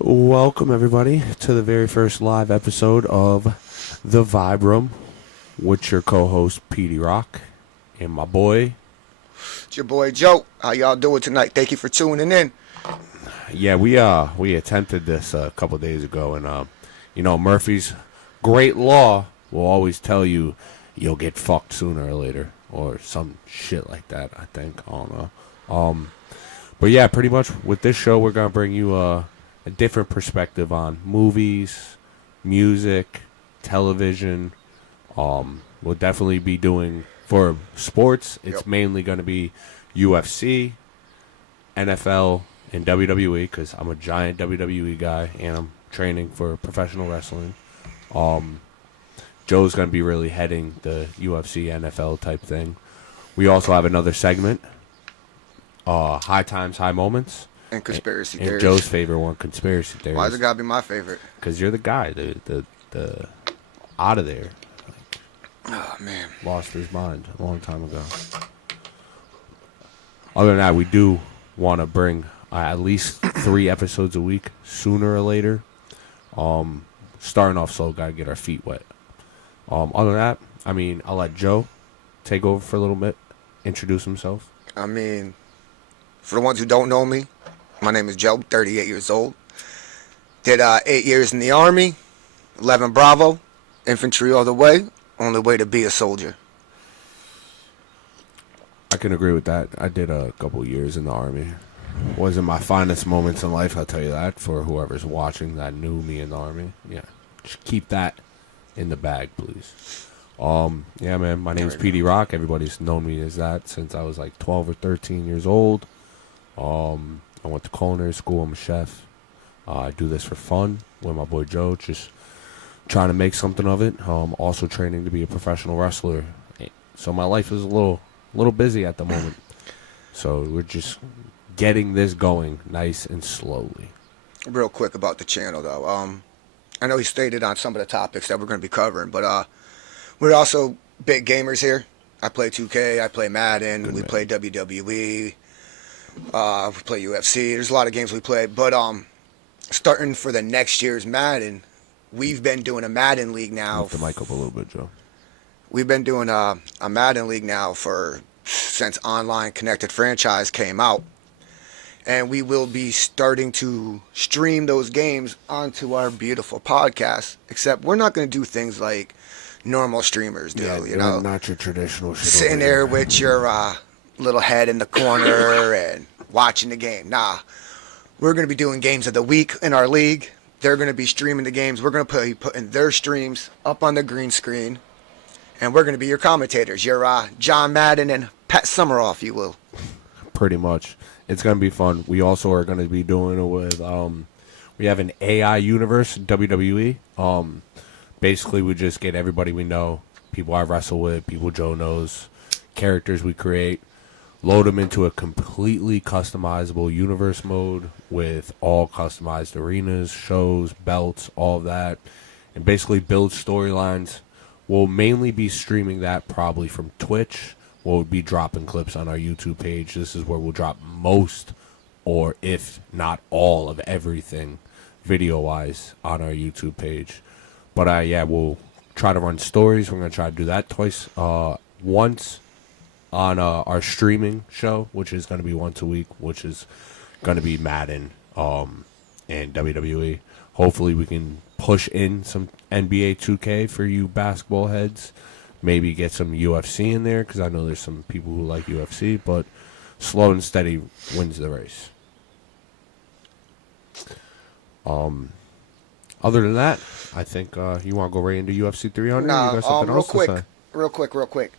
Welcome, everybody, to the very first live episode of The Vibe Room with your co-host, Petey Rock, and my boy. It's your boy Joe. How y'all doing tonight? Thank you for tuning in. Yeah, we attempted this a couple days ago, and, Murphy's great law will always tell you you'll get fucked sooner or later, or some shit like that, I think. I don't know. But yeah, pretty much with this show, we're going to bring you a different perspective on movies, music, television. We'll definitely be doing, for sports, it's mainly going to be UFC, NFL, and WWE, because I'm a giant WWE guy, and I'm training for professional wrestling. Joe's going to be really heading the UFC, NFL type thing. We also have another segment, High Times, High Moments. And conspiracy and theories. Joe's favorite one, conspiracy theories. Why's it gotta be my favorite? Because you're the guy, the out of there. Oh man, Lost his mind a long time ago. Other than that, we do want to bring at least 3 episodes a week, sooner or later. Starting off slow, gotta get our feet wet. Other than that, I'll let Joe take over for a little bit, introduce himself. For the ones who don't know me, my name is Joe, 38 years old. Did 8 years in the Army, 11 Bravo, infantry all the way, only way to be a soldier. I can agree with that. I did a couple years in the Army. Wasn't my finest moments in life, I'll tell you that, for whoever's watching that knew me in the Army. Yeah, just keep that in the bag, please. Yeah, man, my name's Petey Rock. Everybody's known me as that since I was like 12 or 13 years old. I went to culinary school. I'm a chef. I do this for fun with my boy Joe, just trying to make something of it. Also training to be a professional wrestler. So my life is a little busy at the moment. So we're just getting this going nice and slowly. Real quick about the channel though. I know he stated on some of the topics that we're going to be covering, but we're also big gamers here. I play 2K, I play Madden, we play WWE, we play UFC. There's a lot of games we play, but starting for the next year's Madden, we've been doing a Madden league now. Lift the mic up a little bit, Joe. We've been doing a Madden league now since online connected franchise came out. And we will be starting to stream those games onto our beautiful podcast. Except we're not going to do things like normal streamers do. Yeah, you know, not your traditional shit. Sitting there with your little head in the corner and watching the game. Nah, we're going to be doing games of the week in our league. They're going to be streaming the games. We're going to be putting their streams up on the green screen. And we're going to be your commentators. Your John Madden and Pat Summeroff, you will. Pretty much. It's going to be fun. We also are going to be doing it with, we have an AI universe, WWE. Basically, we just get everybody we know, people I wrestle with, people Joe knows, characters we create, load them into a completely customizable universe mode with all customized arenas, shows, belts, all of that, and basically build storylines. We'll mainly be streaming that probably from Twitch. We'll be dropping clips on our YouTube page. This is where we'll drop most, or if not all, of everything video-wise on our YouTube page. But yeah, we'll try to run stories. We're going to try to do that once on our streaming show, which is going to be once a week, which is going to be Madden and WWE. Hopefully we can push in some NBA 2K for you basketball heads. Maybe get some UFC in there, because I know there's some people who like UFC, but slow and steady wins the race. Other than that, I think you want to go right into UFC 300? Nah, you got something else to say? Real quick.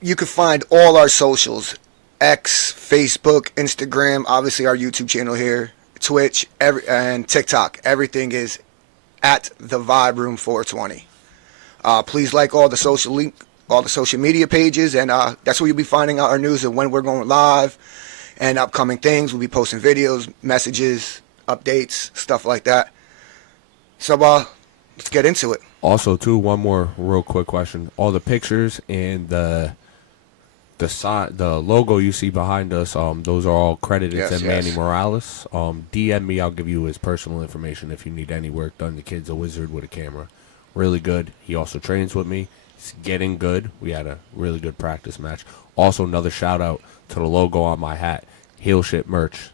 You can find all our socials, X, Facebook, Instagram, obviously our YouTube channel here, Twitch, and TikTok. Everything is at the Vibe Room 420. Please like all the social media pages, and that's where you'll be finding out our news of when we're going live and upcoming things. We'll be posting videos, messages, updates, stuff like that. So let's get into it. Also, too, one more real quick question. All the pictures and the the logo you see behind us, those are all credited Yes, to yes. Manny Morales. DM me, I'll give you his personal information if you need any work done. The kid's a wizard with a camera. Really good. He also trains with me. He's getting good. We had a really good practice match. Also, another shout out to the logo on my hat. Heel Shit merch.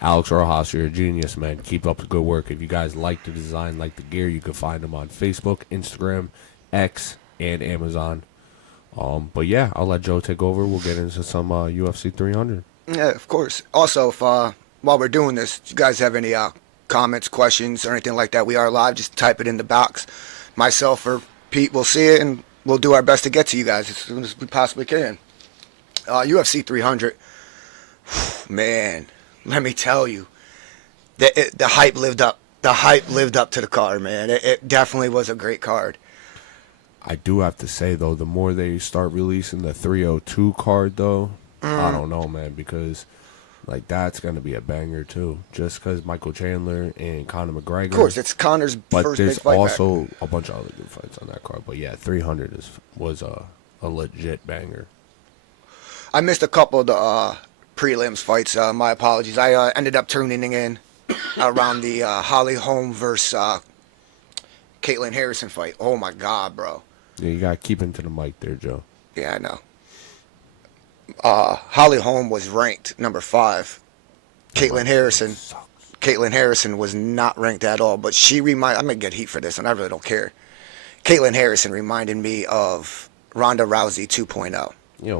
Alex Rojas, you're a genius, man. Keep up the good work. If you guys like the design, like the gear, you can find them on Facebook, Instagram, X, and Amazon. But yeah, I'll let Joe take over. We'll get into some UFC 300. Yeah, of course. Also, if while we're doing this, if you guys have any comments, questions, or anything like that, we are live. Just type it in the box. Myself or Pete will see it, and we'll do our best to get to you guys as soon as we possibly can. UFC 300, man, let me tell you, the hype lived up. The hype lived up to the card, man. It definitely was a great card. I do have to say, though, the more they start releasing the 302 card, though, I don't know, man, because, like, that's going to be a banger, too. Just because Michael Chandler and Conor McGregor. Of course, it's Conor's but first big there's fight also back. a bunch of other good fights on that card. But, yeah, 300 was a legit banger. I missed a couple of the prelims fights. My apologies. I ended up tuning in around the Holly Holm versus Caitlin Harrison fight. Oh, my God, bro. Yeah, you got to keep into the mic there, Joe. Yeah, I know. Holly Holm was ranked number 5. Caitlin Harrison was not ranked at all, but I'm gonna get heat for this, and I really don't care. Caitlin Harrison reminded me of Ronda Rousey 2.0.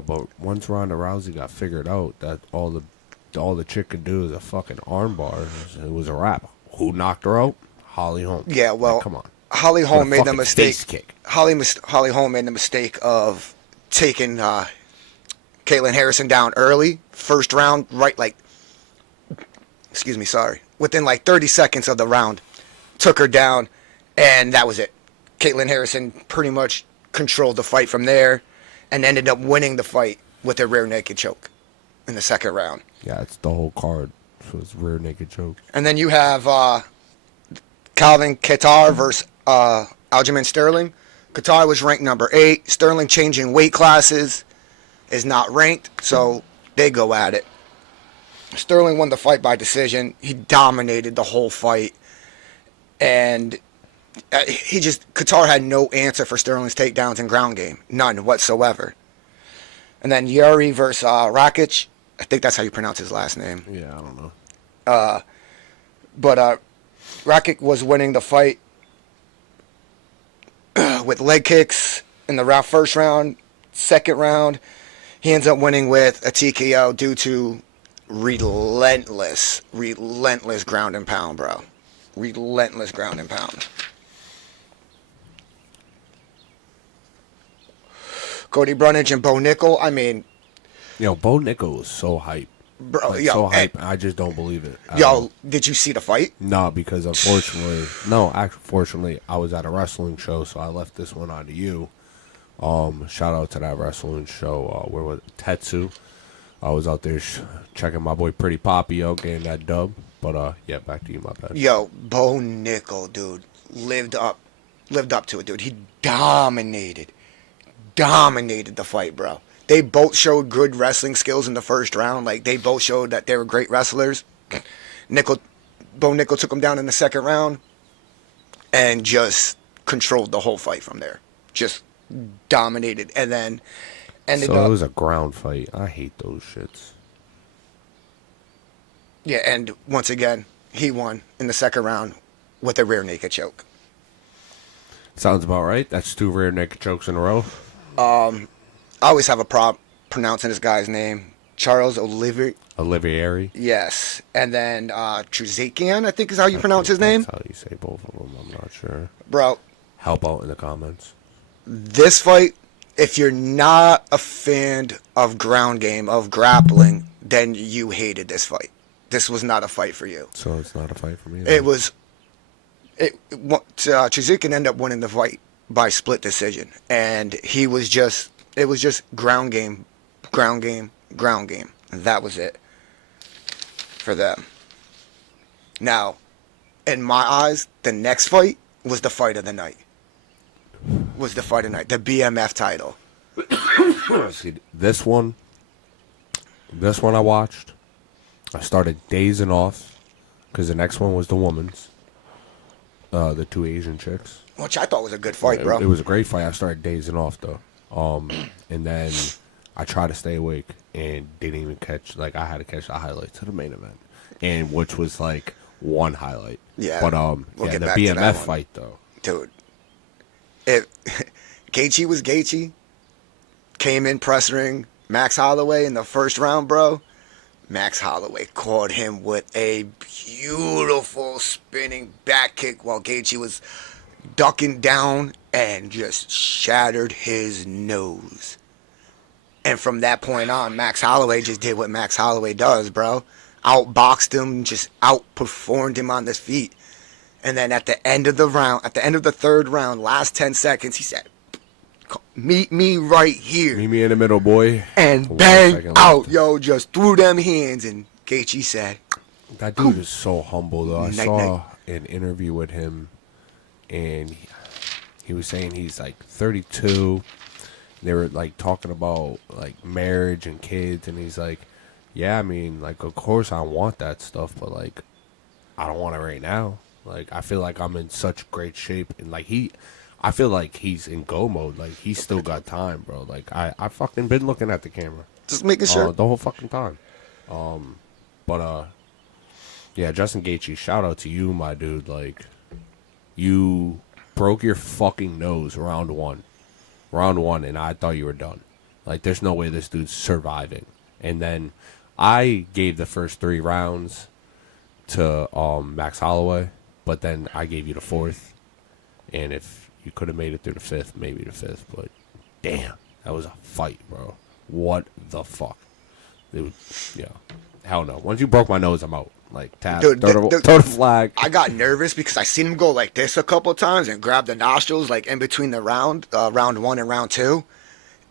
But once Ronda Rousey got figured out that all the chick could do is a fucking armbar, it was a wrap. Who knocked her out? Holly Holm. Yeah, well, Like, come on. Holly Holm made the fucking mistake. face kick. Holly Holm made the mistake of taking Caitlin Harrison down early, first round, within like 30 seconds of the round, took her down, and that was it. Caitlin Harrison pretty much controlled the fight from there, and ended up winning the fight with a rear naked choke in the second round. Yeah, it's the whole card. So it's rear naked choke. And then you have Calvin Kattar versus Aljamain Sterling. Kattar was ranked number 8. Sterling changing weight classes is not ranked, so they go at it. Sterling won the fight by decision. He dominated the whole fight. And Kattar had no answer for Sterling's takedowns and ground game. None whatsoever. And then Yuri versus Rakic. I think that's how you pronounce his last name. Yeah, I don't know. But Rakic was winning the fight with leg kicks in the first round. Second round, he ends up winning with a TKO due to relentless ground and pound, bro. Relentless ground and pound. Cody Brunage and Bo Nickel, I mean... Bo Nickel was so hype. Bro, So hype. I just don't believe it. Did you see the fight? No, because fortunately, I was at a wrestling show, so I left this one on to you. Shout out to that wrestling show. Where was it? Tetsu. I was out there checking my boy Pretty Poppy out, getting that dub. But yeah, back to you, my bad. Bo Nickel, dude, lived up to it, dude. He dominated the fight, bro. They both showed good wrestling skills in the first round. Like, they both showed that they were great wrestlers. Bo Nickel took him down in the second round and just controlled the whole fight from there. Just dominated. And then ended up... So it was a ground fight. I hate those shits. Yeah, and once again, he won in the second round with a rear naked choke. Sounds about right. That's 2 rear naked chokes in a row. I always have a problem pronouncing this guy's name. Charles Olivieri. Yes. And then Truzikian, I think is how you pronounce his name. That's how you say both of them. I'm not sure. Bro. Help out in the comments. This fight, if you're not a fan of ground game, of grappling, then you hated this fight. This was not a fight for you. So it's not a fight for me. Then. Truzikian ended up winning the fight by split decision. And it was just ground game. And that was it for them. Now, in my eyes, the next fight was the fight of the night. The BMF title. See, this one I watched. I started dazing off because the next one was the woman's. The two Asian chicks. Which I thought was a good fight, bro. It was a great fight. I started dazing off though. And then I tried to stay awake and didn't even catch. Like I had to catch the highlights of the main event, and which was like one highlight. Yeah. But we'll yeah, get the back to that BMF one. fight though. Dude, if Gaethje was Gaethje, came in pressuring Max Holloway in the first round, bro. Max Holloway caught him with a beautiful spinning back kick while Gaethje was ducking down and just shattered his nose. And from that point on, Max Holloway just did what Max Holloway does, bro. Outboxed him, just outperformed him on his feet. And then at the end of the round, at the end of the third round, last 10 seconds, he said, meet me right here. Meet me in the middle, boy. And bang out, yo, just threw them hands. And Gaethje said, that dude is so humble, though. I Night, saw night. an interview with him, and he was saying he's like 32. They were like talking about like marriage and kids, and he's like, yeah, I mean, like, of course I want that stuff, but like, I don't want it right now. Like, I feel like I'm in such great shape, and like I feel like he's in go mode. Like, he's still got time, bro. Like, I fucking been looking at the camera. just making sure. The whole fucking time. Yeah, Justin Gaethje, shout out to you, my dude. Like, you broke your fucking nose round one, and I thought you were done. Like, there's no way this dude's surviving. And then I gave the first 3 rounds to Max Holloway, but then I gave you the 4th. And if you could have made it through the 5th, maybe the 5th. But damn, that was a fight, bro. What the fuck? Dude, yeah. Hell no. Once you broke my nose, I'm out. Like, tap, Dude, throw the flag. I got nervous because I seen him go like this a couple of times and grab the nostrils like in between the round 1 and round 2.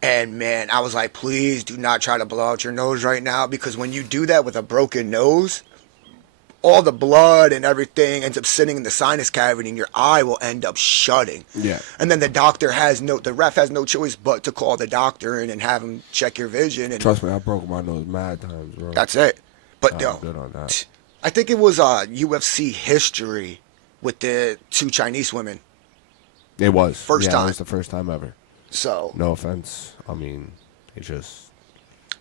And man, I was like, please do not try to blow out your nose right now, because when you do that with a broken nose, all the blood and everything ends up sitting in the sinus cavity and your eye will end up shutting. Yeah. And then the ref has no choice but to call the doctor in and have him check your vision. And Trust me, I broke my nose mad times, bro. that's it. But I'm yo, good on that. I think it was UFC history with the 2 Chinese women. It was. First time. It was the first time ever. So No offense. I mean, it just...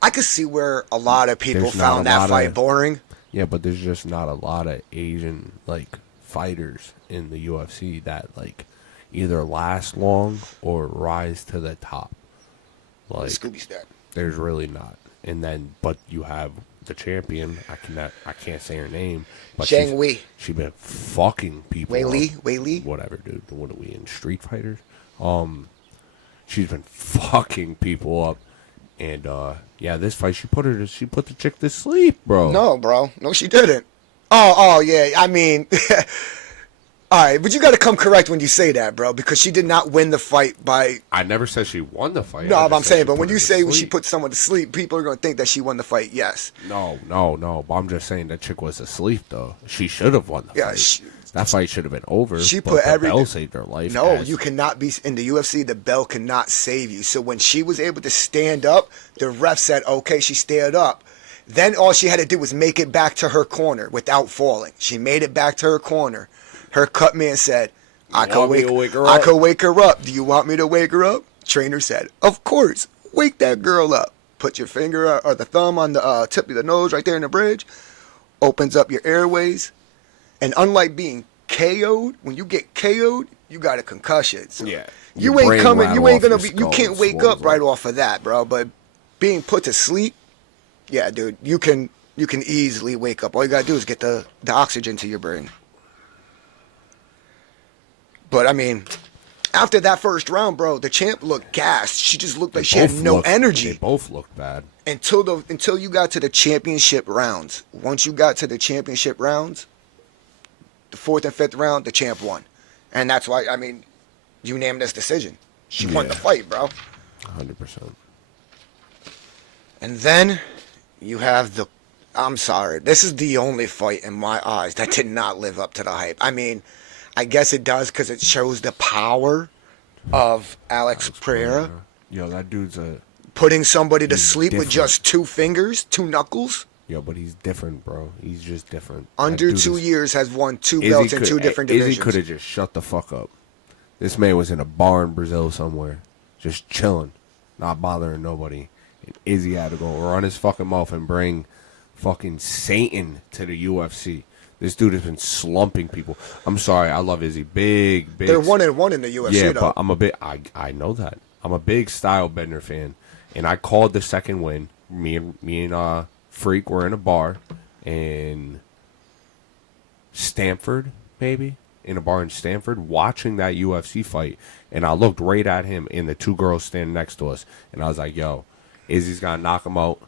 I could see where a lot of people There's not found a that lot fight of- boring. Yeah, but there's just not a lot of Asian, like, fighters in the UFC that, like, either last long or rise to the top. Like, Scooby Stack. there's really not. And then, but you have the champion. I can't say her name. But Zhang Wei. She's been fucking people Wei up. Li? Wei Li? Whatever, dude. What are we in, Street Fighters? She's been fucking people up. And yeah, this fight she put the chick to sleep, bro. No, bro. No, she didn't. Oh, yeah. I mean, all right, but you got to come correct when you say that, bro, because she did not win the fight by. I never said she won the fight. No, I but just I'm said saying, she but put when her you to say when she sleep. put someone to sleep, people are going to think that she won the fight. Yes. No. But I'm just saying that chick was asleep, though. She should have won the Yeah, fight. That fight should have been over. She but put the everything. bell saved her life. No, you cannot be in the UFC. The bell cannot save you. So when she was able to stand up, the ref said, "Okay, she stood up." Then all she had to do was make it back to her corner without falling. She made it back to her corner. Her cut man said, "I could want me to wake her up?" could wake her up. Do you want me to wake her up?" Trainer said, "Of course. Wake that girl up. Put your finger or the thumb on the tip of the nose right there in the bridge. Opens up your airways. And unlike being KO'd, when you get KO'd, you got a concussion. So Yeah. you Your ain't brain coming. You rattle ain't off gonna your be. You skull can't and wake swells up right up. off of that, bro. But being put to sleep, yeah, dude, you can easily wake up. All you gotta do is get the oxygen to your brain. But I mean, after that first round, bro, the champ looked gassed. She just looked like she had no energy They both looked bad. until you got to the championship rounds. Once you got to the championship rounds, the 4th and 5th round, the champ won. And that's why, I mean, unanimous decision. She won the Yeah. fight, bro. 100%. And then you have I'm sorry, this is the only fight in my eyes that did not live up to the hype. I mean, I guess it does because it shows the power of Alex Pereira. Yo, that dude's putting somebody to He's sleep with different. just 2 fingers, 2 knuckles. Yo, but he's different, bro. He's just different. Under 2 years has won 2 belts in 2 different Izzy divisions. could have just shut the fuck up. This man was in a bar in Brazil somewhere, just chilling, not bothering nobody. And Izzy had to go run his fucking mouth and bring fucking Satan to the UFC. This dude has been slumping people. I'm sorry, I love Izzy. Big. They're 1-1 in the UFC, yeah, though. but I'm a big. I know that. I'm a big Style Bender fan, and I called the second win. Me and Freak were in a bar in Stamford, maybe in a bar in Stamford, watching that UFC fight, and I looked right at him and the 2 girls standing next to us, and I was like, "Yo, Izzy's gonna knock him out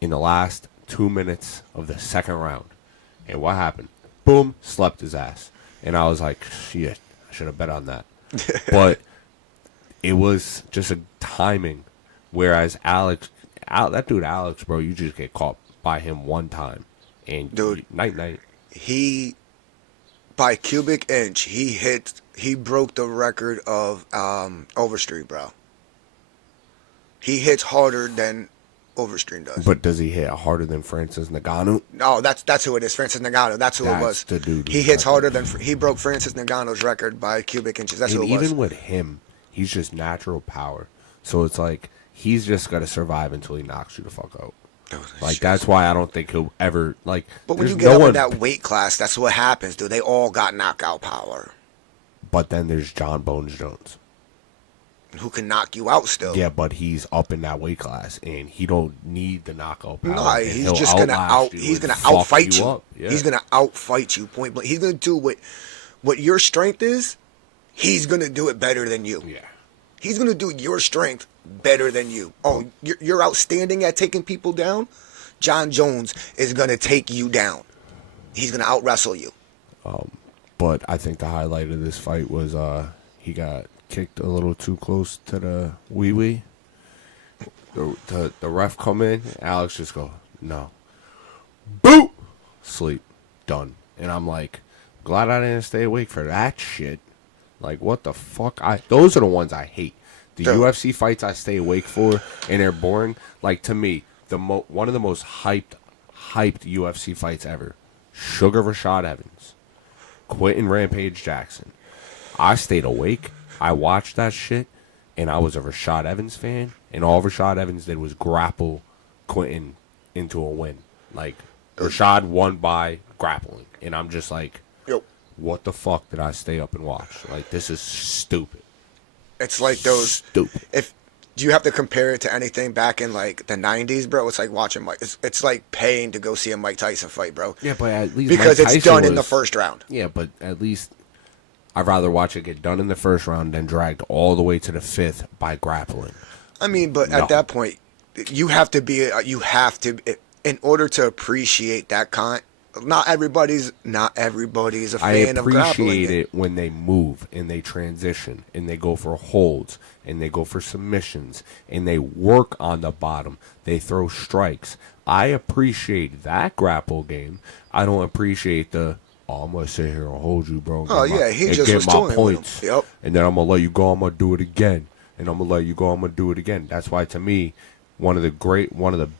in the last 2 minutes of the second round." And what happened? Boom, slept his ass, and I was like, "Shit, I should have bet on that." But it was just a timing. Whereas that dude Alex, bro, you just get caught by him one time, and Dude, night. He, by cubic inch, he broke the record of Overstreet, bro. He hits harder than Overstreet does. But does he hit harder than Francis Ngannou? No, that's who it is. Francis Ngannou. That's who it was. The dude. He hits harder than he broke Francis Ngannou's record by cubic inches. That's and who it was. even with him, he's just natural power. So it's like he's just got to survive until he knocks you the fuck out. Like, that's why I don't think he'll ever, like... But when you there's get up in that weight class, that's what happens, dude. They all got knockout power. But then there's John Bones Jones. Who can knock you out still. Yeah, but he's up in that weight class, and he don't need the knockout power. No, he's just gonna outfight you. Yeah. He's gonna outfight you point blank. He's gonna do what your strength is. He's gonna do it better than you. Yeah. He's gonna do your strength better than you. Oh, you're outstanding at taking people down. John Jones is gonna take you down. He's gonna out wrestle you. But I think the highlight of this fight was he got kicked a little too close to the wee. The ref come in, Alex just go, no. Boop! Sleep. Done. And I'm like, glad I didn't stay awake for that shit. Like, what the fuck? Those are the ones I hate. The UFC fights I stay awake for, and they're boring. Like, to me, one of the most hyped UFC fights ever. Sugar Rashad Evans. Quentin Rampage Jackson. I stayed awake. I watched that shit, and I was a Rashad Evans fan, and all Rashad Evans did was grapple Quentin into a win. Like, Rashad won by grappling, and I'm just like, what the fuck did I stay up and watch? Like, this is stupid. It's like those... Stupid. Do you have to compare it to anything back in, like, the 90s, bro? It's like watching Mike... It's like paying to go see a Mike Tyson fight, bro. Yeah, but at least because Mike it's Tyson done in the first round. Yeah, but at least... I'd rather watch it get done in the first round than dragged all the way to the 5th by grappling. I mean, but at that point, you have to be... in order to appreciate that kind... Not everybody's a fan of grappling. I appreciate it when they move and they transition and they go for holds and they go for submissions and they work on the bottom. They throw strikes. I appreciate that grapple game. I don't appreciate I'm going to sit here and hold you, bro. He just was toying points. with him. Yep. And then I'm going to let you go. I'm going to do it again. And I'm going to let you go. I'm going to do it again. That's why, to me, one of the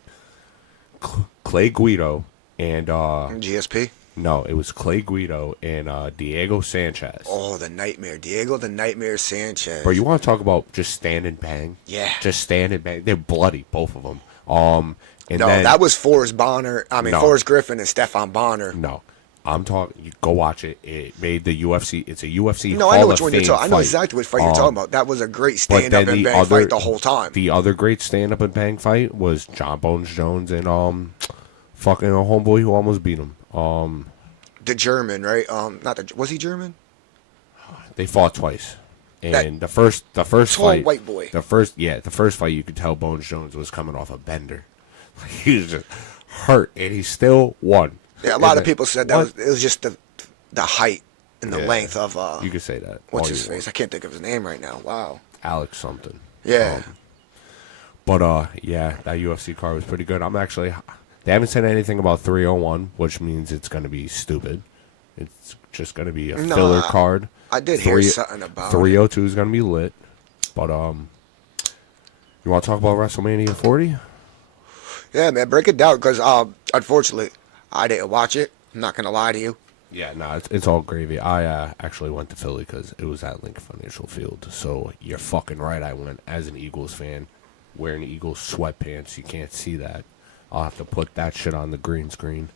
Clay Guido and GSP? No, it was Clay Guido and Diego Sanchez. Oh, the Nightmare. Diego the Nightmare Sanchez. Bro, you want to talk about just stand and bang? Yeah. Just stand and bang. They're bloody, both of them. That was Forrest Griffin and Stefan Bonner. No. I'm talking. You go watch it. It made the UFC. It's a UFC. No, Hall I know of which one you're Fame talking. I know fight. exactly which fight you're talking about. That was a great stand up and bang fight the whole time. The other great stand up and bang fight was John Bones Jones and fucking a homeboy who almost beat him. The German, right? Was he German? They fought twice. And the first tall fight, white boy. The first fight, you could tell Bones Jones was coming off a bender. Like, he was just hurt, and he still won. Yeah, a lot of people said it was just the height and the length of. You could say that. What's his face? I can't think of his name right now. Wow. Alex something. Yeah. But that UFC card was pretty good. They haven't said anything about 301, which means it's going to be stupid. It's just going to be a filler card. I did hear something about 302 is going to be lit, but You want to talk about WrestleMania 40? Yeah, man, break it down because unfortunately, I didn't watch it. I'm not gonna lie to you. Yeah, no, it's all gravy. I actually went to Philly because it was at Lincoln Financial Field. So you're fucking right. I went as an Eagles fan, wearing Eagles sweatpants. You can't see that. I'll have to put that shit on the green screen.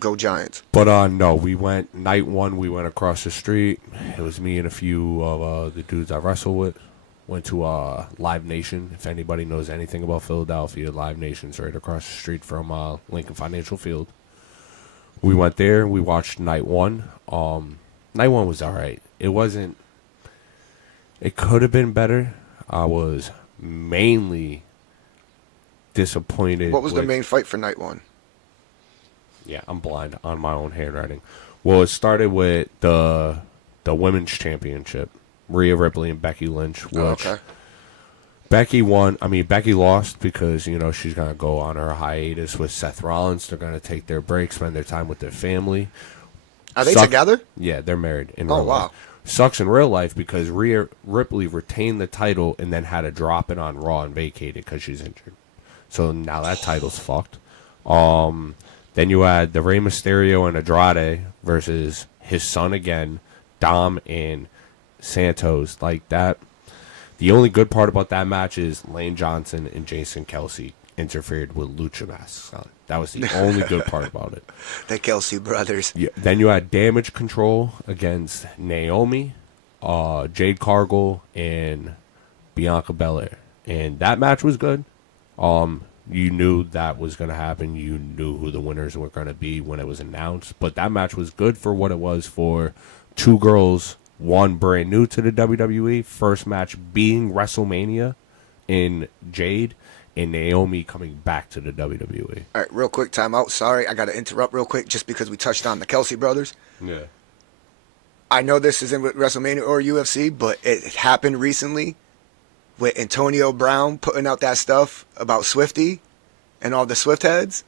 Go Giants. But no, we went night one. We went across the street. It was me and a few of the dudes I wrestle with. Went to Live Nation. If anybody knows anything about Philadelphia, Live Nation's right across the street from Lincoln Financial Field. We went there. We watched night one. Night one was all right. It wasn't. It could have been better. I was mainly disappointed. What was the main fight for night one? Yeah, I'm blind on my own handwriting. Well, it started with the women's championship, Rhea Ripley and Becky Lynch. Which Okay. Becky won. I mean, Becky lost because, you know, she's going to go on her hiatus with Seth Rollins. They're going to take their break, spend their time with their family. Are they together? Yeah, they're married in Oh, real wow. life. Sucks in real life because Rhea Ripley retained the title and then had to drop it on Raw and vacate it because she's injured. So now that title's fucked. Then you had the Rey Mysterio and Andrade versus his son again, Dom and Santos. Like that. The only good part about that match is Lane Johnson and Jason Kelsey interfered with Lucha masks on. That was the only good part about it. The Kelsey brothers. Yeah. Then you had Damage Control against Naomi, Jade Cargill, and Bianca Belair. And that match was good. You knew that was going to happen. You knew who the winners were going to be when it was announced. But that match was good for what it was for two girls, one brand new to the WWE, first match being WrestleMania in Jade, and Naomi coming back to the WWE. All right, real quick, timeout. Sorry, I got to interrupt real quick just because we touched on the Kelsey brothers. Yeah. I know this isn't with WrestleMania or UFC, but it happened recently with Antonio Brown putting out that stuff about Swifty and all the Swift heads.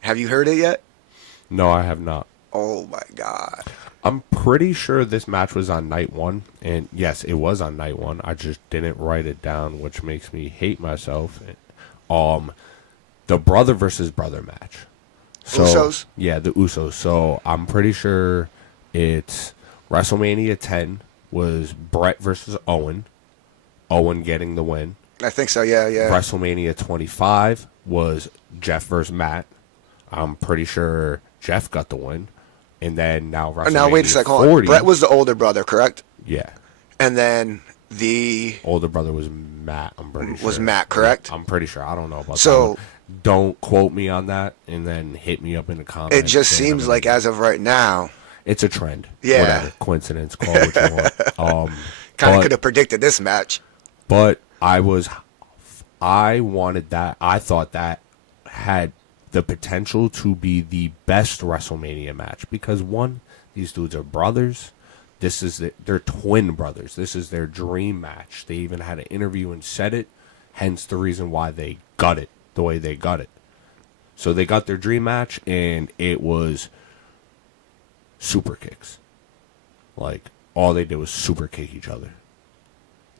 Have you heard it yet? No, I have not. Oh, my God. I'm pretty sure this match was on night one. And yes, it was on night one. I just didn't write it down, which makes me hate myself. The brother versus brother match. So, Usos? Yeah, the Usos. So I'm pretty sure it's WrestleMania 10 was Brett versus Owen. Owen getting the win. I think so, yeah. WrestleMania 25 was Jeff versus Matt. I'm pretty sure Jeff got the win. And then now WrestleMania Now, wait a second. Hold 40. on. Brett was the older brother, correct? Yeah. And then the Older brother was Matt, I'm pretty sure. was Matt, correct? I'm pretty sure. I don't know about that. So- one. Don't quote me on that and then hit me up in the comments. It just saying seems I'm like gonna- as of right now, it's a trend. Yeah. Whatever. Coincidence, call it what you want. kind of but- could have predicted this match. But I wanted that. I thought that had the potential to be the best WrestleMania match because one, these dudes are brothers. They're twin brothers. This is their dream match. They even had an interview and said it. Hence the reason why they got it the way they got it. So they got their dream match, and it was super kicks. Like all they did was super kick each other.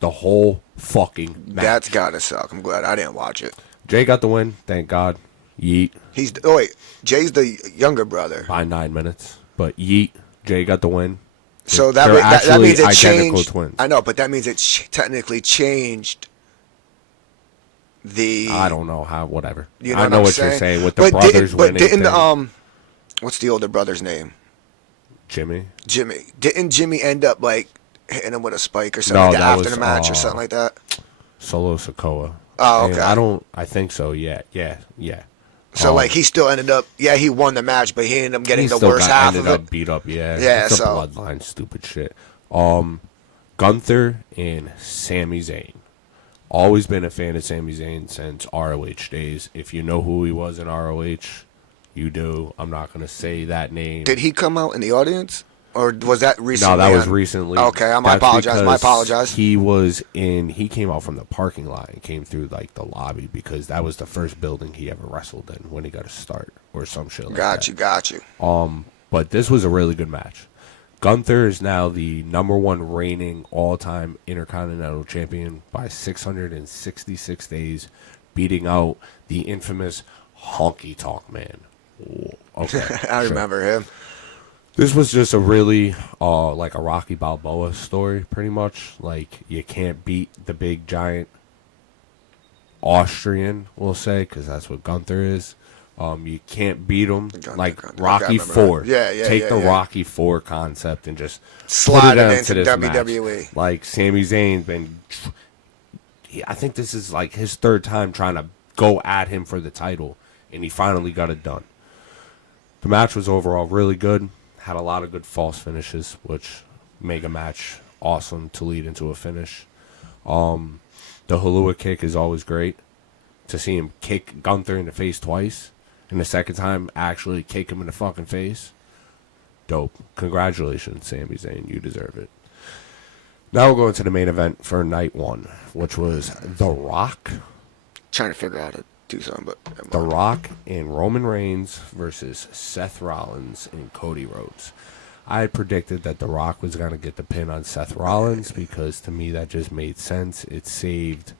The whole fucking match. That's gotta suck. I'm glad I didn't watch it. Jay got the win. Thank God. Yeet. Jay's the younger brother. By 9 minutes. But yeet. Jay got the win. So They're that means it identical changed. twins. I know, but that means it technically changed the. I don't know how. Whatever. You know I what know I'm what saying? you're saying with the But brothers winning. didn't thing. what's the older brother's name? Jimmy. Jimmy. Didn't Jimmy end up like hitting him with a spike or something No, like that that after was, the match or something like that? Solo Sokoa. Oh, And okay. I think so. Yeah. So like he still ended up. Yeah, he won the match, but he ended up getting He the still worst got half ended of up it. beat up. Yeah. Yeah, It's a so- bloodline stupid shit. Gunther and Sami Zayn. Always been a fan of Sami Zayn since ROH days. If you know who he was in ROH, you do. I'm not going to say that name. Did he come out in the audience, or was that recently? No, that was on- recently. Okay, I That's apologize. My because apologize. He came out from the parking lot and came through like the lobby because that was the first building he ever wrestled in when he got a start or some shit like that. Got you. But this was a really good match. Gunther is now the #1 reigning all-time Intercontinental Champion by 666 days, beating out the infamous Honky Tonk Man. Ooh, okay, I sure. remember him. This was just a really, like a Rocky Balboa story, pretty much. Like, you can't beat the big, giant Austrian, we'll say, because that's what Gunther is. You can't beat him like Gunther. Rocky Okay, Four. yeah. Take the Rocky Four concept and just Slide put it into into this WWE. match. Like Sami Zayn's been, I think this is like his third time trying to go at him for the title, and he finally got it done. The match was overall really good. Had a lot of good false finishes, which make a match awesome to lead into a finish. The Halua kick is always great. To see him kick Gunther in the face twice, and the second time actually kick him in the fucking face. Dope. Congratulations, Sami Zayn. You deserve it. Now we're going to the main event for night 1, which was The Rock. Trying to figure out how to do something, but The Rock and Roman Reigns versus Seth Rollins and Cody Rhodes. I had predicted that The Rock was going to get the pin on Seth Rollins because to me that just made sense. It saved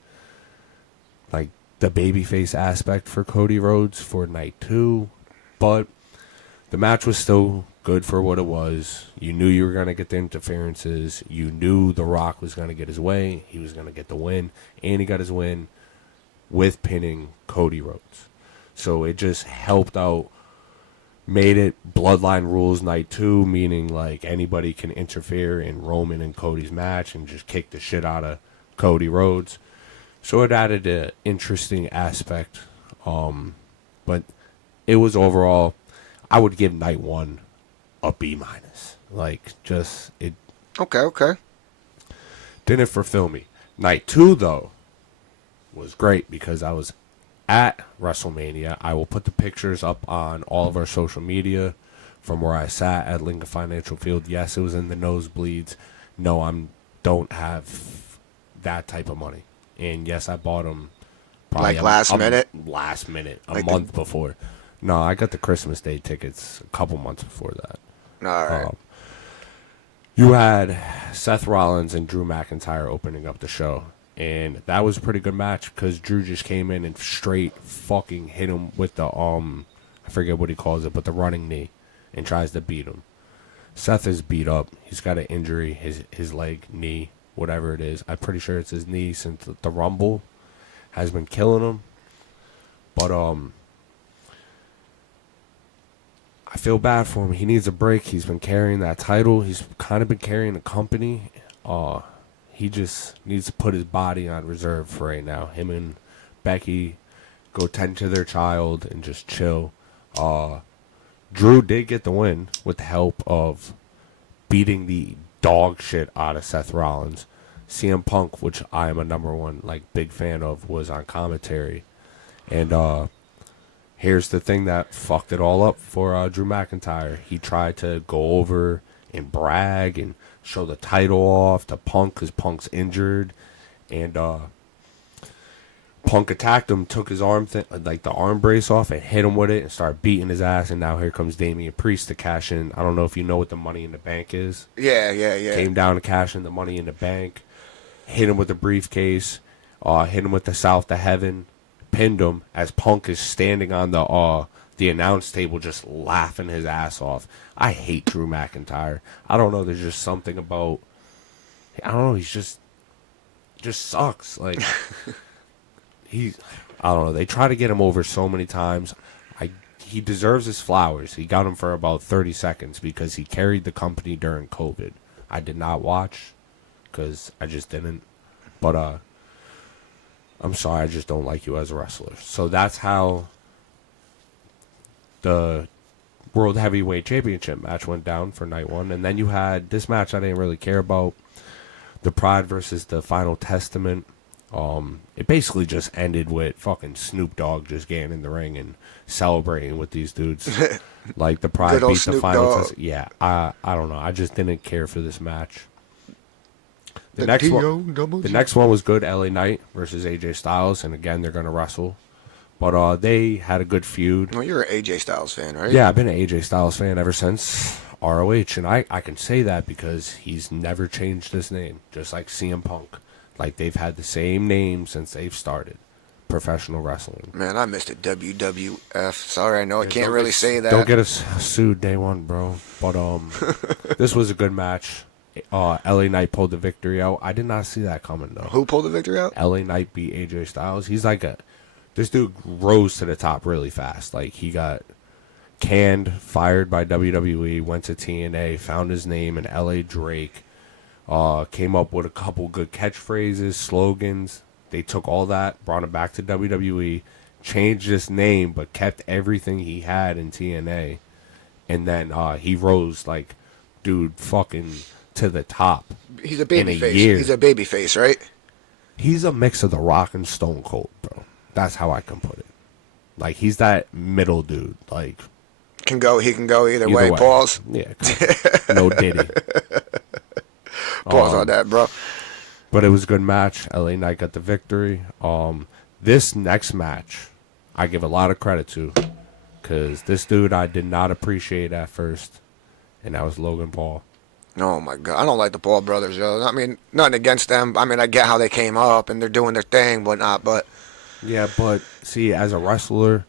like the babyface aspect for Cody Rhodes for night 2, but the match was still good for what it was. You knew you were going to get the interferences. You knew The Rock was going to get his way. He was going to get the win, and he got his win with pinning Cody Rhodes. So it just helped out, made it Bloodline Rules night 2, meaning like anybody can interfere in Roman and Cody's match and just kick the shit out of Cody Rhodes. So it added an interesting aspect. But it was overall, I would give night 1 a B-. Like, just, it Okay. didn't fulfill me. Night 2, though, was great because I was at WrestleMania. I will put the pictures up on all of our social media from where I sat at Lincoln Financial Field. Yes, it was in the nosebleeds. No, don't have that type of money. And yes, I bought them probably Like last minute? Last minute, a Like month before. No, I got the Christmas Day tickets a couple months before that. All right. You had Seth Rollins and Drew McIntyre opening up the show. And that was a pretty good match because Drew just came in and straight fucking hit him with the, I forget what he calls it, but the running knee and tries to beat him. Seth is beat up. He's got an injury, his leg, knee, whatever it is. I'm pretty sure it's his knee since the Rumble has been killing him. But, I feel bad for him. He needs a break. He's been carrying that title. He's kind of been carrying the company. He just needs to put his body on reserve for right now. Him and Becky go tend to their child and just chill. Drew did get the win with the help of beating the dog shit out of Seth Rollins. CM Punk, which I am a #1 like big fan of, was on commentary. And here's the thing that fucked it all up for Drew McIntyre. He tried to go over and brag and show the title off to Punk because Punk's injured. And Punk attacked him, took his arm, like the arm brace off and hit him with it and started beating his ass. And now here comes Damian Priest to cash in. I don't know if you know what the Money in the Bank is. Yeah. Came down to cash in the Money in the Bank. Hit him with the briefcase. Hit him with the South to Heaven. Pinned him as Punk is standing on the announce table just laughing his ass off. I hate Drew McIntyre. I don't know. There's just something about, I don't know. He's just sucks. Like I don't know. They try to get him over so many times. He deserves his flowers. He got him for about 30 seconds because he carried the company during COVID. I did not watch because I just didn't. But I'm sorry. I just don't like you as a wrestler. So that's how the World Heavyweight Championship match went down for night 1. And then you had this match I didn't really care about. The Pride versus the Final Testament. It basically just ended with fucking Snoop Dogg just getting in the ring and celebrating with these dudes. Like the Pride Good old beat the Snoop Final Dogg. Testament. Yeah, I don't know. I just didn't care for this match. The next one was good. LA Knight versus AJ Styles, and again they're gonna wrestle. But they had a good feud. Well, you're an AJ Styles fan, right? Yeah, I've been an AJ Styles fan ever since. ROH, and I can say that because he's never changed his name, just like CM Punk. Like, they've had the same name since they've started professional wrestling. Man, I missed the WWF. Sorry, I know I can't Don't really get- say that. Don't get us sued day one, bro. But this was a good match. LA Knight pulled the victory out. I did not see that coming, though. Who pulled the victory out? LA Knight beat AJ Styles. He's like this dude rose to the top really fast. Like, he got canned, fired by WWE, went to TNA, found his name in LA Drake, came up with a couple good catchphrases, slogans. They took all that, brought him back to WWE, changed his name, but kept everything he had in TNA. And then he rose, like, dude, fucking to the top. He's a in a babyface. year. He's a babyface, right? He's a mix of The Rock and Stone Cold, bro. That's how I can put it. Like, he's that middle dude. Like, He can go either way. Pause. Yeah. No Diddy. Pause on that, bro. But it was a good match. LA Knight got the victory. This next match, I give a lot of credit to, because this dude I did not appreciate at first, and that was Logan Paul. Oh my God, I don't like the Paul brothers, yo. I mean, nothing against them. I mean, I get how they came up and they're doing their thing, whatnot. But Yeah, but see, as a wrestler,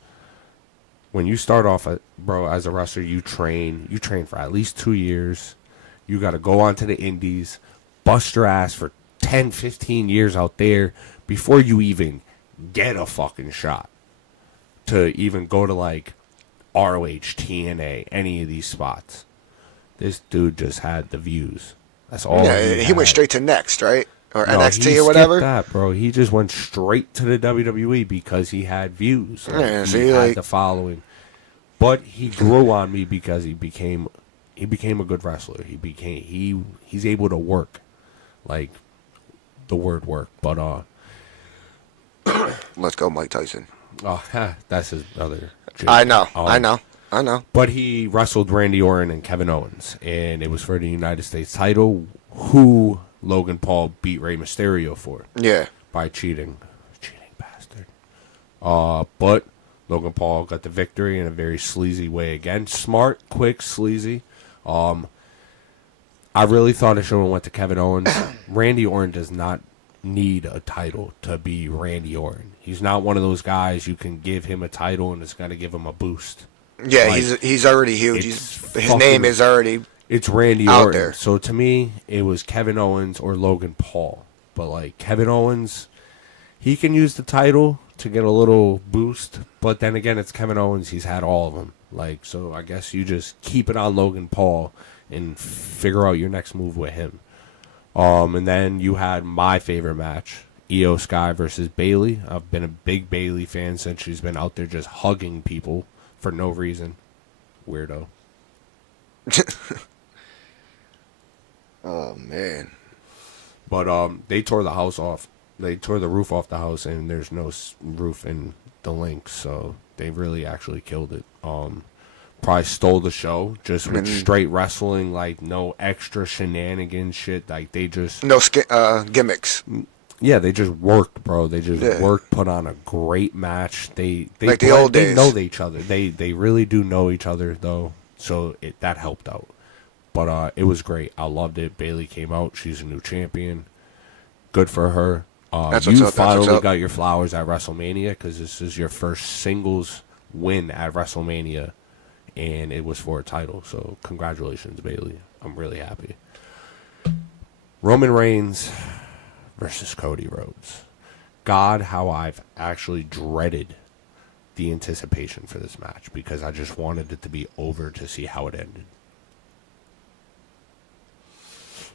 when you start off, bro, as a wrestler, you train for at least 2 years. You got to go on to the indies, bust your ass for 10, 15 years out there before you even get a fucking shot to even go to, like, ROH, TNA, any of these spots. This dude just had the views. That's all. yeah, he went straight to Next, right? Or No, NXT he or whatever. skipped that, bro. He just went straight to the WWE because he had views. Like, Yeah, he see, had like- the following. But he grew on me because he became a good wrestler. He's able to work, like the word work. But Let's go, Mike Tyson. that's his brother. I know. But he wrestled Randy Orton and Kevin Owens, and it was for the United States title, who Logan Paul beat Rey Mysterio for. Yeah. By cheating bastard. But Logan Paul got the victory in a very sleazy way again. Smart, quick, sleazy. I really thought it should have went to Kevin Owens. Randy Orton does not need a title to be Randy Orton. He's not one of those guys you can give him a title and it's going to give him a boost. Yeah, Like, he's already huge. His name is already. It's Randy out Orton. there. So to me, it was Kevin Owens or Logan Paul. But like Kevin Owens, he can use the title to get a little boost. But then again, it's Kevin Owens. He's had all of them. Like, so I guess you just keep it on Logan Paul and figure out your next move with him. And then you had my favorite match, Io Sky versus Bayley. I've been a big Bayley fan since she's been out there just hugging people for no reason. Weirdo. Oh man. But they tore the house off. They tore the roof off the house, and there's no roof in the link, so they really actually killed it. Probably stole the show just with straight wrestling, like no extra shenanigans shit. Like they just No gimmicks. yeah, they just worked, bro. They just Yeah. worked, put on a great match. They Like the old they days. know each other. They really do know each other though, so that helped out. But it was great. I loved it. Bayley came out. She's a new champion. Good for her. That's what's You up, that's what's finally up. got your flowers at WrestleMania because this is your first singles win at WrestleMania, and it was for a title. So congratulations, Bayley. I'm really happy. Roman Reigns versus Cody Rhodes. God, how I've actually dreaded the anticipation for this match because I just wanted it to be over to see how it ended.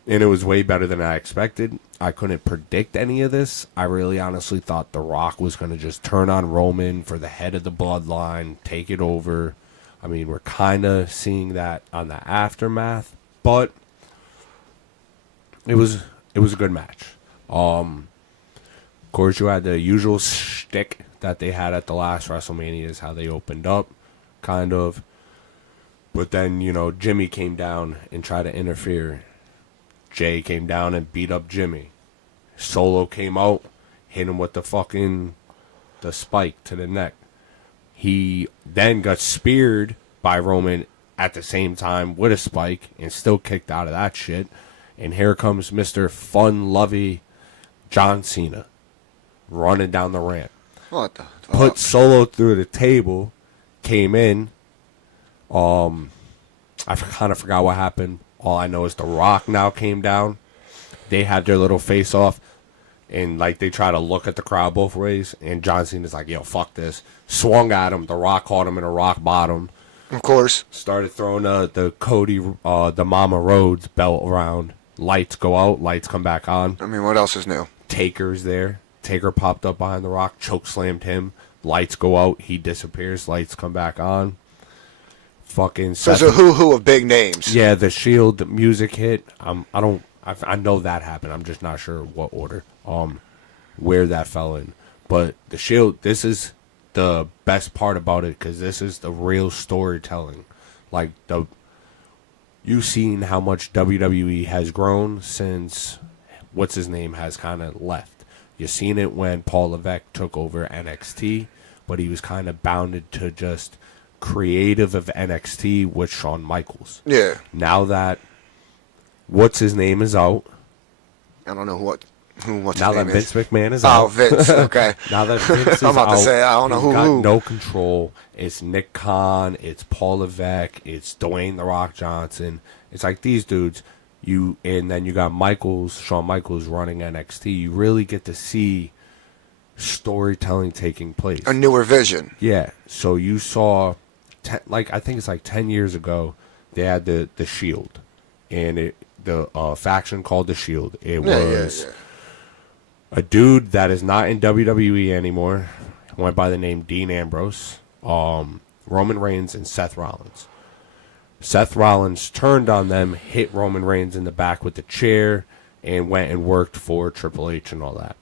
And it was way better than I expected. I couldn't predict any of this. I really honestly thought The Rock was going to just turn on Roman for the head of the bloodline, take it over. I mean, we're kind of seeing that on the aftermath, but it was a good match. Of course, you had the usual shtick that they had at the last WrestleMania is how they opened up, kind of. But then, Jimmy came down and tried to interfere. Jay came down and beat up Jimmy. Solo came out, hit him with the spike to the neck. He then got speared by Roman at the same time with a spike and still kicked out of that shit. And here comes Mr. Fun-Lovey John Cena running down the ramp. What the fuck? Put Solo through the table, came in. I kind of forgot what happened. All I know is The Rock now came down. They had their little face off, and like they try to look at the crowd both ways. And John Cena's like, "Yo, fuck this!" Swung at him. The Rock caught him in a rock bottom. Of course. Started throwing the Cody, the Mama Rhodes belt around. Lights go out. Lights come back on. I mean, what else is new? Taker's there. Taker popped up behind The Rock. Choke slammed him. Lights go out. He disappears. Lights come back on. Fucking. So it's a who of big names. Yeah, the Shield music hit. I know that happened. I'm just not sure what order. Where that fell in. But the Shield. This is the best part about it because this is the real storytelling. Like you've seen how much WWE has grown since what's his name has kind of left. You've seen it when Paul Levesque took over NXT, but he was kind of bounded to just creative of NXT with Shawn Michaels. Yeah. Now that what's his name is out. I don't know what's now his name that Vince is. McMahon is out. Oh, Vince. Okay. Now that Vince is I'm about out, to say I don't know he's got who. no control. It's Nick Khan. It's Paul Levesque. It's Dwayne The Rock Johnson. It's like these dudes. And then you got Shawn Michaels running NXT. You really get to see storytelling taking place. A newer vision. Yeah. So you saw, I think it's like 10 years ago, they had the Shield, and the faction called the Shield. It was a dude that is not in WWE anymore. Went by the name Dean Ambrose, Roman Reigns, and Seth Rollins. Seth Rollins turned on them, hit Roman Reigns in the back with the chair, and went and worked for Triple H and all that.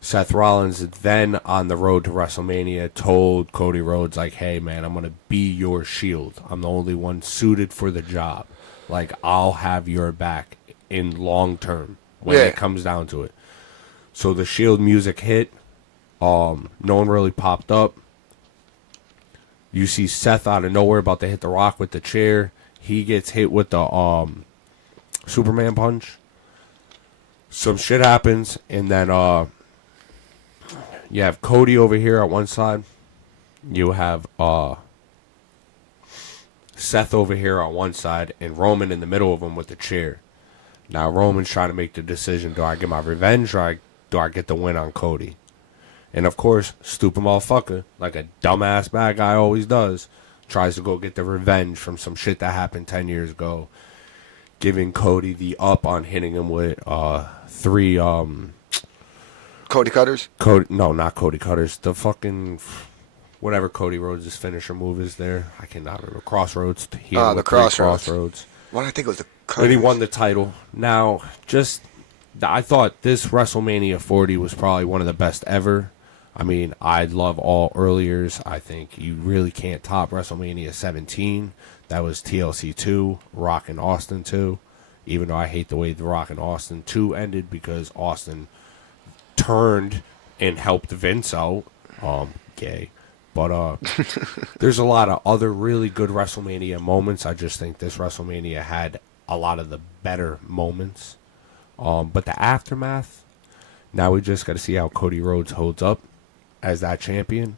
Seth Rollins then on the road to WrestleMania told Cody Rhodes, like, "Hey man, I'm gonna be your Shield. I'm the only one suited for the job. Like, I'll have your back in long term when it comes down to it." So the Shield music hit. No one really popped up. You see Seth out of nowhere about to hit The Rock with the chair. He gets hit with the Superman punch. Some shit happens, and then you have Cody over here at one side. You have Seth over here on one side, and Roman in the middle of them with the chair. Now Roman's trying to make the decision: do I get my revenge, or do I get the win on Cody? And of course, stupid motherfucker, like a dumbass bad guy always does, tries to go get the revenge from some shit that happened 10 years ago, giving Cody the up on hitting him with 3 Cody Cutters? No, not Cody Cutters. The fucking whatever Cody Rhodes' finisher move is there. I cannot remember. Crossroads. The Crossroads. Crossroads. What I think it was the Cutters. And he won the title. Now, I thought this WrestleMania 40 was probably one of the best ever. I mean, I love all earliers. I think you really can't top WrestleMania 17. That was TLC 2, Rock and Austin 2. Even though I hate the way the Rock and Austin 2 ended because Austin turned and helped Vince out. Gay. But there's a lot of other really good WrestleMania moments. I just think this WrestleMania had a lot of the better moments. But the aftermath, now we just got to see how Cody Rhodes holds up as that champion.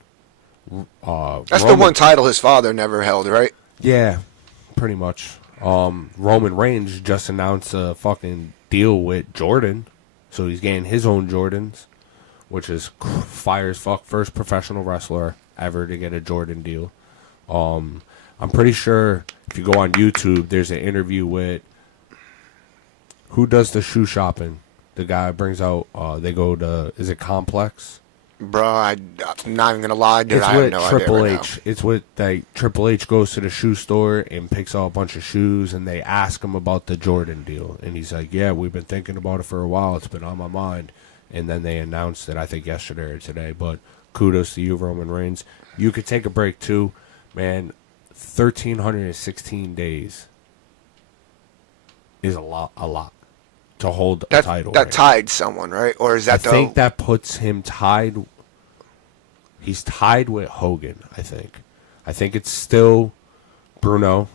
That's the one title his father never held, right? Yeah, pretty much. Roman Reigns just announced a fucking deal with Jordan, so he's getting his own Jordans, which is fire as fuck. First professional wrestler ever to get a Jordan deal. I'm pretty sure if you go on YouTube, there's an interview with who does the shoe shopping. The guy brings out. They go to. Is it Complex? Bro, I'm not even gonna lie, dude. It's I have with no Triple idea right H. now. It's with Triple H goes to the shoe store and picks out a bunch of shoes, and they ask him about the Jordan deal, and he's like, "Yeah, we've been thinking about it for a while. It's been on my mind." And then they announced it, I think yesterday or today. But kudos to you, Roman Reigns. You could take a break too, man. 1,316 days is a lot to hold a title. That tied someone, right? Or is that I think that puts him tied. He's tied with Hogan, I think. I think it's still Bruno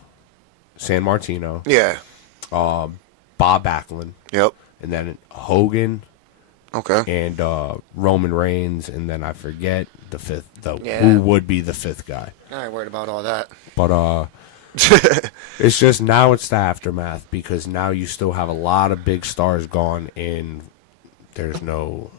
San Martino, Yeah. Bob Backlund, Yep. and then Hogan Okay. and Roman Reigns, and then I forget the fifth, Yeah. who would be the fifth guy. I ain't worried about all that. But it's just now it's the aftermath, because now you still have a lot of big stars gone, and there's no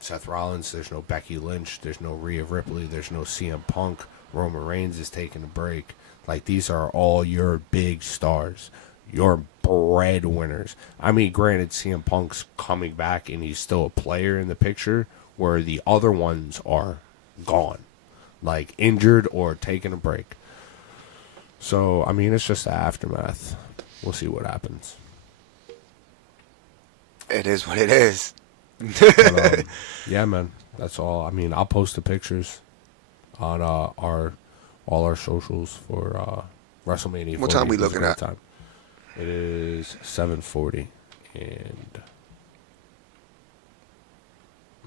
Seth Rollins, there's no Becky Lynch, there's no Rhea Ripley, there's no CM Punk. Roman Reigns is taking a break. Like, these are all your big stars, your breadwinners. I mean, granted, CM Punk's coming back and he's still a player in the picture, where the other ones are gone, like injured or taking a break. So, I mean, it's just the aftermath. We'll see what happens. It is what it is. But, yeah, man, that's all. I mean, I'll post the pictures on all our socials for WrestleMania. What time we looking at? Time. It is 7:40, and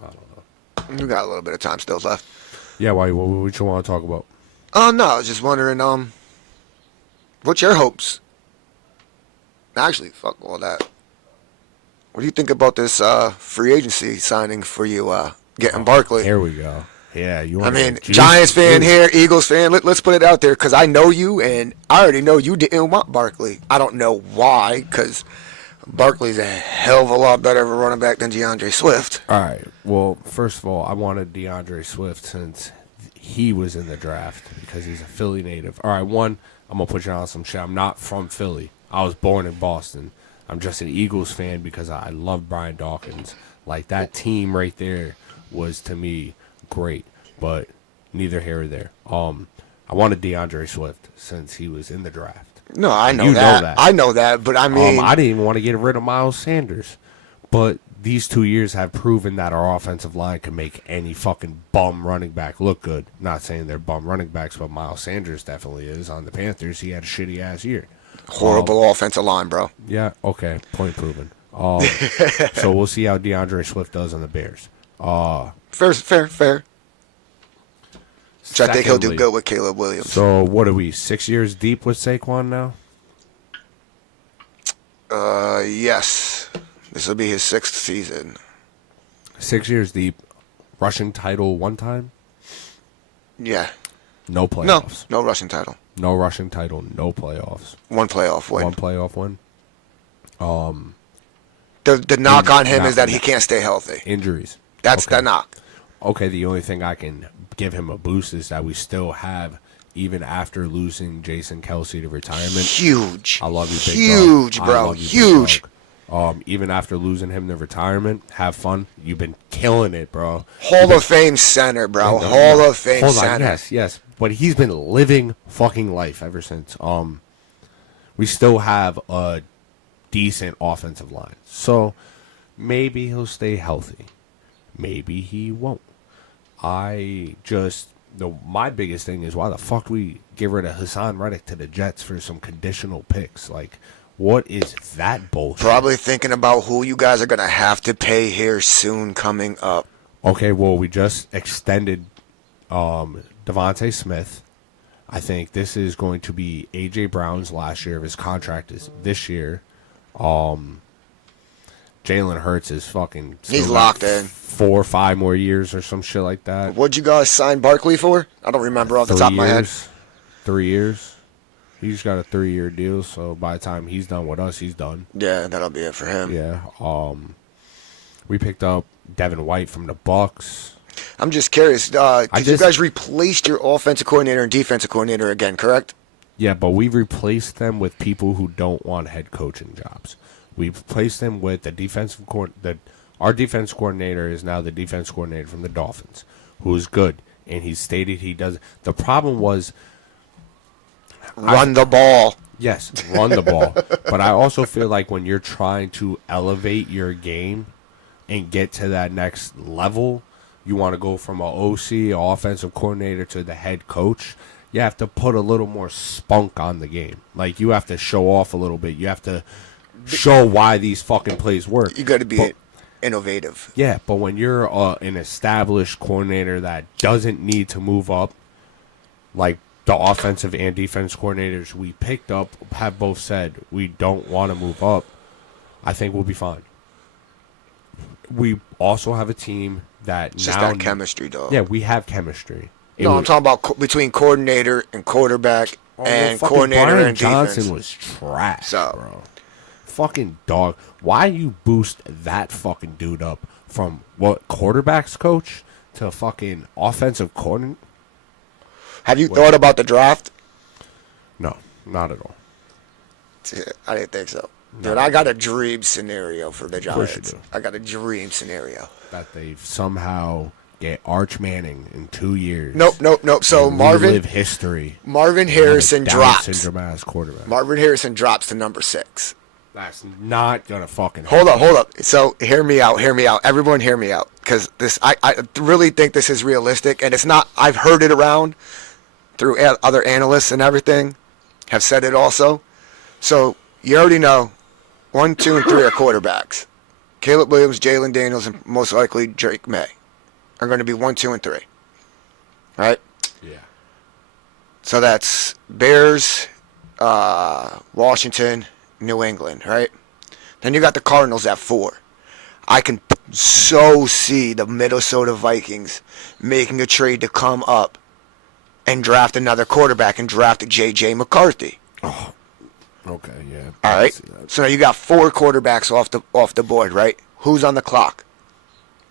I don't know. You got a little bit of time still left. Yeah, why? What you want to talk about? Oh no, I was just wondering. What's your hopes? Actually, fuck all that. What do you think about this free agency signing for you getting Barkley? Here we go. Yeah, you. I mean, Giants fan here, Eagles fan. Let's put it out there, because I know you, and I already know you didn't want Barkley. I don't know why, because Barkley's a hell of a lot better of a running back than DeAndre Swift. All right. Well, first of all, I wanted DeAndre Swift since he was in the draft, because he's a Philly native. All right, one, I'm gonna put you on some shit. I'm not from Philly. I was born in Boston. I'm just an Eagles fan because I love Brian Dawkins. Like, that team right there was, to me, great, but neither here or there. I wanted DeAndre Swift since he was in the draft. No, I know You that. know that. I know that, but I mean, I didn't even want to get rid of Miles Sanders, but these 2 years have proven that our offensive line can make any fucking bum running back look good. Not saying they're bum running backs, but Miles Sanders definitely is. On the Panthers, he had a shitty ass year. horrible offensive line, bro. Yeah, okay, point proven. So we'll see how DeAndre Swift does on the Bears. Fair. Which I think he'll do Secondly, good with Caleb Williams. So what are we, 6 years deep with Saquon now? Yes. This will be his 6th season. 6 years deep. Rushing title one time? Yeah. No playoffs. No rushing title. No rushing title, no playoffs. One playoff win. One playoff win. The knock on him is that he can't stay healthy. Injuries. That's Okay. the knock. Okay, the only thing I can give him a boost is that we still have, even after losing Jason Kelsey to retirement. Huge. I love you, big Huge, dog. I bro. love you, big Huge. dog. Even after losing him to retirement, have fun. You've been killing it, bro. Hall of Fame center, bro. Hall of Fame Hold on, center. yes. But he's been living fucking life ever since. We still have a decent offensive line. So maybe he'll stay healthy. Maybe he won't. My biggest thing is, why the fuck we get rid of Hassan Reddick to the Jets for some conditional picks? Like, what is that bullshit? Probably thinking about who you guys are going to have to pay here soon coming up. Okay, well, we just extended Devontae Smith. I think this is going to be A.J. Brown's last year of his contract is this year. Jalen Hurts is fucking... He's locked in. 4 or 5 more years or some shit like that. What'd you guys sign Barkley for? I don't remember off the top of my head. 3 years. He's got a 3-year deal, so by the time he's done with us, he's done. Yeah, that'll be it for him. Yeah. We picked up Devin White from the Bucks. I'm just curious. You guys replaced your offensive coordinator and defensive coordinator again, correct? Yeah, but we replaced them with people who don't want head coaching jobs. We replaced them with the defensive our defense coordinator is now the defense coordinator from the Dolphins, who is good, and he stated he does. The problem was run the ball. Yes, run the ball. But I also feel like when you're trying to elevate your game and get to that next level, you want to go from an OC, offensive coordinator, to the head coach. You have to put a little more spunk on the game. Like, you have to show off a little bit. You have to show why these fucking plays work. You got to be innovative. Yeah, but when you're an established coordinator that doesn't need to move up, like the offensive and defense coordinators we picked up have both said we don't want to move up, I think we'll be fine. We also have a team that It's now... just that chemistry, dog. Yeah, we have chemistry. No, I'm talking about between coordinator and quarterback and fucking coordinator Brian and Johnson defense. was trash, So- bro. Fucking dog. Why you boost that fucking dude up from what quarterbacks coach to fucking offensive coordinator? Have you thought about the draft? No, not at all. I didn't think so. Dude, I got a dream scenario for the course you Giants. do. I got a dream scenario. That they somehow get Arch Manning in 2 years. Nope. So and Marvin relive history. Harrison Down drops. syndrome ass quarterback. Marvin Harrison drops to number 6. That's not gonna fucking Hold happen. up. So hear me out. Everyone hear me out. Because I really think this is realistic. And it's not, I've heard it around through other analysts and everything. Have said it also. So you already know 1, 2, and 3 are quarterbacks. Caleb Williams, Jalen Daniels, and most likely Drake May are going to be 1, 2, and 3. Right? Yeah. So that's Bears, Washington, New England, right? Then you got the Cardinals at 4. I can so see the Minnesota Vikings making a trade to come up and draft another quarterback and draft J.J. McCarthy. Oh. Okay, yeah. All I right. see that. So now you got 4 quarterbacks off the board, right? Who's on the clock?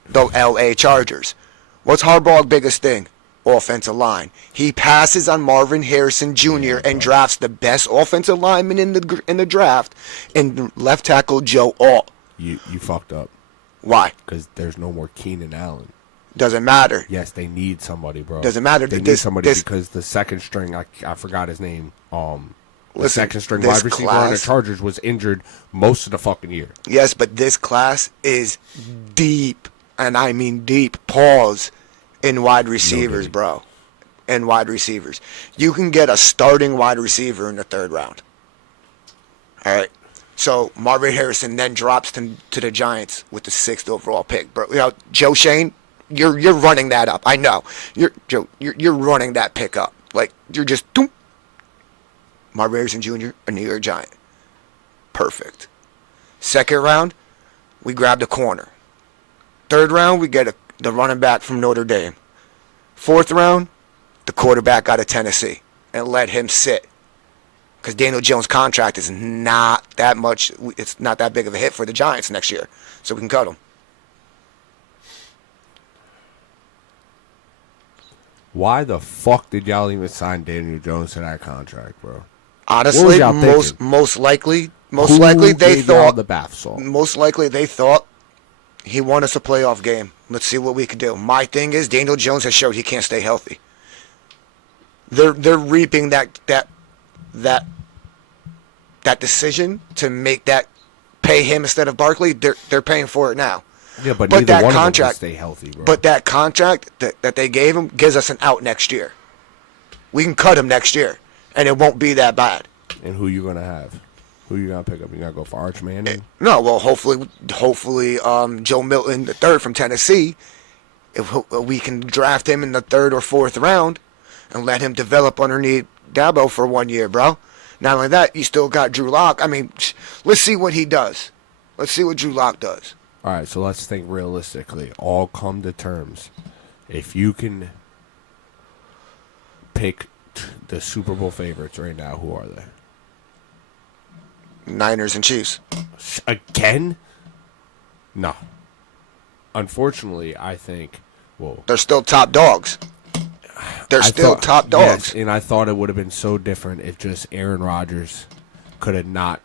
The L.A. Chargers. What's Harbaugh's biggest thing? Offensive line. He passes on Marvin Harrison Jr. and drafts the best offensive lineman in the draft, and left tackle Joe Alt. You fucked up Why? because there's no more Keenan Allen. Doesn't matter. Yes, they need somebody, bro. Doesn't matter. They need This- somebody this- because the second string, I forgot his name. The Listen, second string this wide receiver on the class- Chargers was injured most of the fucking year. Yes, but this class is deep, and I mean deep. Pause in wide receivers, diddy. bro. In wide receivers, you can get a starting wide receiver in the 3rd round. All right. So Marvin Harrison then drops to the Giants with the 6th overall pick, bro. You know, Joe Shane, you're running that up. I know. You're running that pick up. Like you're just doom. Marvin Harrison Jr., a New York Giant. Perfect. 2nd round, we grab the corner. 3rd round, we get the running back from Notre Dame. 4th round, the quarterback out of Tennessee, and let him sit. Because Daniel Jones' contract is not that much. It's not that big of a hit for the Giants next year, so we can cut him. Why the fuck did y'all even sign Daniel Jones to that contract, bro? Honestly, y'all thinking? most likely Who they gave y'all thought the bath salt. most likely they thought he won us a playoff game. Let's see what we can do. My thing is Daniel Jones has showed he can't stay healthy. They're reaping that decision to make that pay him instead of Barkley. They're paying for it now. Yeah, but But neither that one of them contract- can stay healthy, bro. But that contract that they gave him gives us an out next year. We can cut him next year, and it won't be that bad. And who you gonna have? Who you gonna pick up? You gonna go for Arch Manning? No, well, hopefully, Joe Milton the 3rd from Tennessee. If we can draft him in the 3rd or 4th round, and let him develop underneath Dabo for 1 year, bro. Not only that, you still got Drew Lock. I mean, let's see what he does. Let's see what Drew Lock does. All right, so let's think realistically. All come to terms. If you can pick the Super Bowl favorites right now, who are they? Niners and Chiefs. Again? No. Unfortunately, I think. Well, They're still top dogs. They're still top dogs. Yes, and I thought it would have been so different if just Aaron Rodgers could have not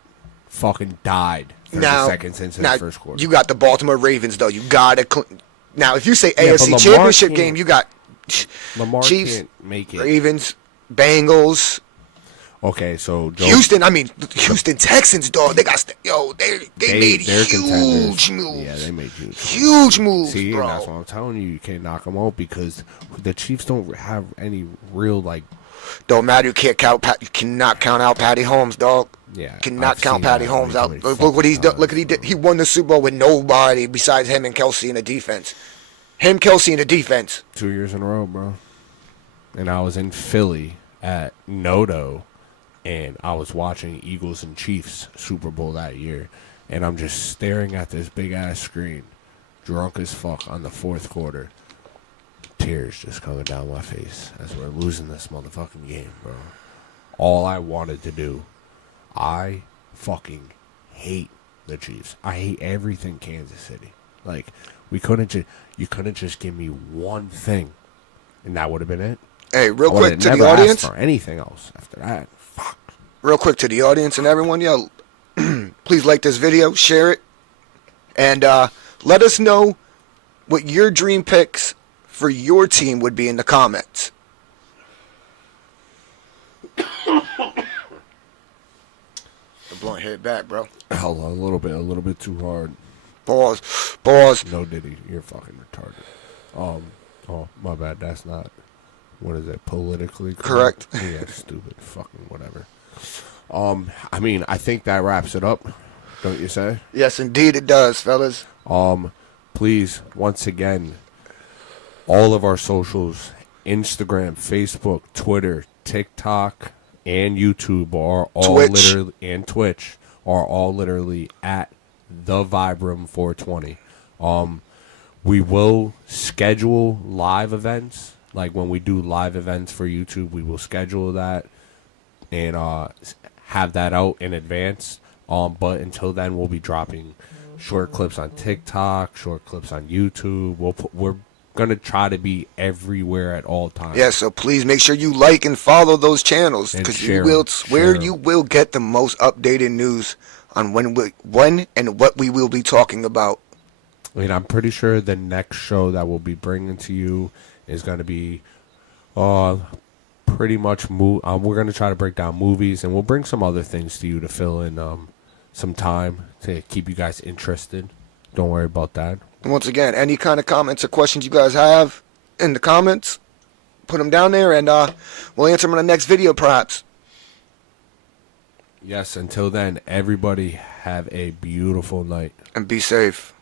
fucking died 30 seconds into the first quarter. You got the Baltimore Ravens, though. You got to. Now, if you say Yeah, but AFC Lamar Championship can't- game, you got Lamar Chiefs, can't make it. Ravens, Bengals, Okay, so Houston. I mean, Houston Texans, dog. They got they made they're huge contenders. moves. Yeah, they made Huge moves, See, bro. and that's what I'm telling you. You can't knock them out because the Chiefs don't have any real like. Don't matter. You can't count. You cannot count out Patty Holmes, dog. Yeah, Cannot I've count seen Patty that Holmes way out. too many Look what fucking he's done. Look what times, he did. bro. He won the Super Bowl with nobody besides him and Kelsey in the defense. Him, Kelsey in the defense. 2 years in a row, bro. and I was in Philly at Noto, and I was watching Eagles and Chiefs Super Bowl that year, and I'm just staring at this big ass screen, drunk as fuck on the fourth quarter. Tears just coming down my face as we're losing this motherfucking game, bro. All I wanted to do, I fucking hate the Chiefs. I hate everything Kansas City. Like, you couldn't just give me one thing, and that would have been it. Hey, real I quick to never the asked audience. for anything else after that. Fuck. Real quick to the audience and everyone, yo, please like this video, share it, and let us know what your dream picks for your team would be in the comments. The blunt hit back, bro. Hell, a little bit too hard. Pause. No, Diddy, you're fucking retarded. Oh, my bad. That's not. What is it? Politically Correct. Yeah, stupid. Fucking whatever. I mean, I think that wraps it up. Don't you say? Yes, indeed it does, fellas. Please, once again, all of our socials, Instagram, Facebook, Twitter, TikTok, and YouTube are all literally, and Twitch are all literally at the Vibram 420. We will schedule live events. Like when we do live events for YouTube, we will schedule that and have that out in advance. But until then, we'll be dropping short clips on TikTok, short clips on YouTube. We're gonna try to be everywhere at all times. Yeah, so please make sure you like and follow those channels, because you will swear you will get the most updated news on when and what we will be talking about. I mean, I'm pretty sure the next show that we'll be bringing to you is going to be pretty much we're going to try to break down movies, and we'll bring some other things to you to fill in some time to keep you guys interested. Don't worry about that. And once again, any kind of comments or questions you guys have in the comments, put them down there, and we'll answer them in the next video, perhaps. Yes, until then, everybody have a beautiful night. And be safe.